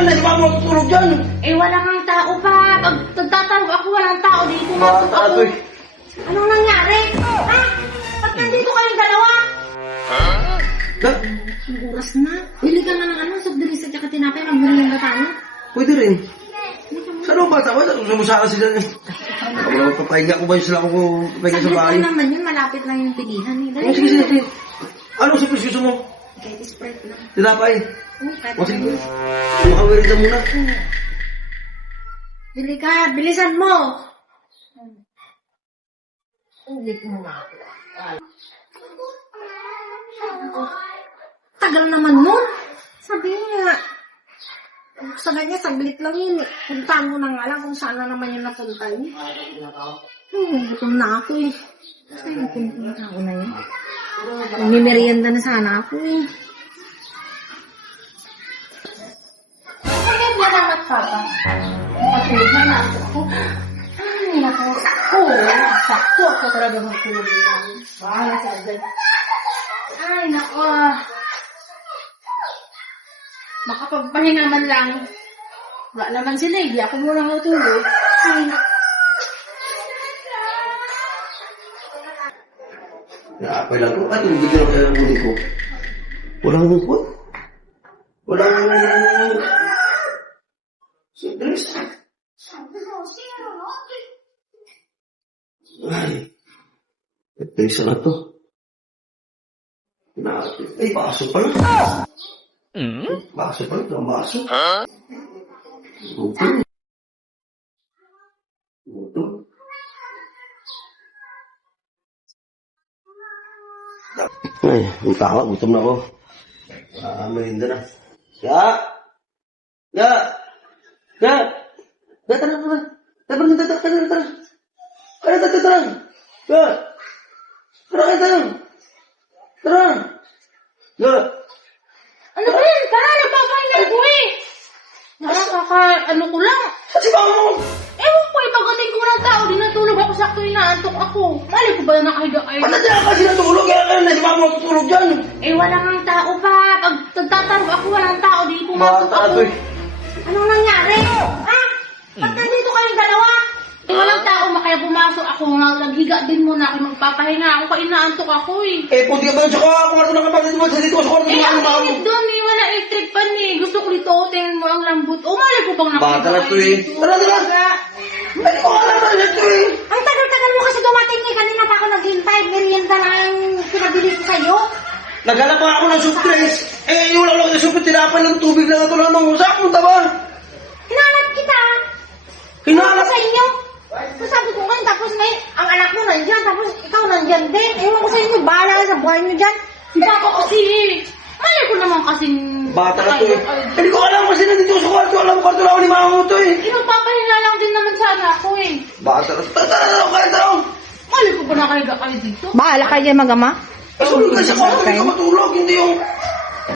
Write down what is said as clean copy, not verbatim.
na si mama matutulog dyan. Eh, wala kang tao pa. Pag nagtatanong ako, walang tao. Di pumasok Bata ako. to eh. Anong nangyari? Ha? Ba't nandito kayong dalawa? Na- Ang oras na. Bili ka nga ng ano, soft at saka tinapay. Magbili na tayo. Pwede rin. Saan ang bata ba? Sumusara sila niya. Papahinga ko ba yun sila kung papahinga sa Saglit bahay? lang naman yun. Malapit lang yung pilihan. Eh. Oh, sige, sige, sige. Anong surprise gusto mo? Kahit Sprite lang. Tinapay. Kahit O sige. Makawiri ka muna. Bili ka. Bilisan mo. Hindi ko na ako. Tagal naman nun. Sabi niya. Sabi niya, saglit lang yun. Puntaan mo na nga lang kung saan na naman yung napunta niya. Gutom na ako eh. Saan yung pupunta ko na yun? Mimerienda na sana ako eh. Ay, salamat papa. Patuloy na ako. Ay, naku. Oo, sakto ako talaga magtulog lang. Bahala sa agad. Ay, naku. Makapagpahinga man lang. Wala naman sila, hindi ako muna natulog. Ay, naku. Nakapay lang ko. At yung bigyan ko kaya muli ko. Walang hukot. Walang... Surprise. Ay. Surprise na to. Ay, baso pala. Baso pala. Ang baso. Okay. Ito. Ay, ang tawa. Gutom na ako. Merinda na. Ya! Ya! Ya! Ya, tara, tara. Tara, tara, tara, tara. Tara, tara, tara. Ya! Tara, tara. Tara. Ya! Ano ba yan? Tara, nagpapahinga ko eh. Ano ko lang. Saan si mama mo? Ewan ko eh, pagdating ko ng tao, di natulog ako, sakto inaantok ako. Mali ko ba na nakahiga kayo? Ba't nandiyan ka kasi natulog? Kaya na si mama matutulog dyan. Eh, wala kang tao pa. Pag nagtatanong ako, walang tao, di pumasok Bata ako. to eh. Anong nangyari? Ha? Ba't nandito kayong dalawa? Eh, walang tao, kaya pumasok ako. Naghiga din muna ako, magpapahinga ako, kaya inaantok ako eh. Eh, punti ka ba yun sa kwarto ng kapatid mo? Sa dito sa kwarto Eh, ng ang mama mo. init doon eh, wala electric pan eh. Gusto ko dito, tingin mo ang lambot. O, mali ko bang Bata na to eh. Tara, tara. Hindi ko alam na ito eh. Ang tagal-tagal mo kasi dumating eh. Kanina pa ako naghintay. Merienda na ang pinabili ko sa'yo. Naghanap ako ng surprise. Eh, yung lang yung surprise, tinapan ng tubig lang ito naman. Saan punta ba? Hinanap kita. Hinanap? Sa inyo. So, sabi ko ngayon, tapos may, ang anak mo nandyan, tapos ikaw nandyan din. Ewan ko sa inyo, bahala ka sa buhay nyo dyan. Hindi ako kasi, mali ko naman kasing... Bata na to eh. Hindi ko alam kasi nandito sa kwarto. Alam ko kwarto lang ako ni mama mo to eh. Inupapahinga lang din naman sana ako eh. Bata na to. Tara, tara, tara, kaya tara. Mali ko ba nakahiga kayo dito? Bahala kayo dyan, mag-ama. Kasulog ka sa kwarto, hindi ka matulog. Hindi yung...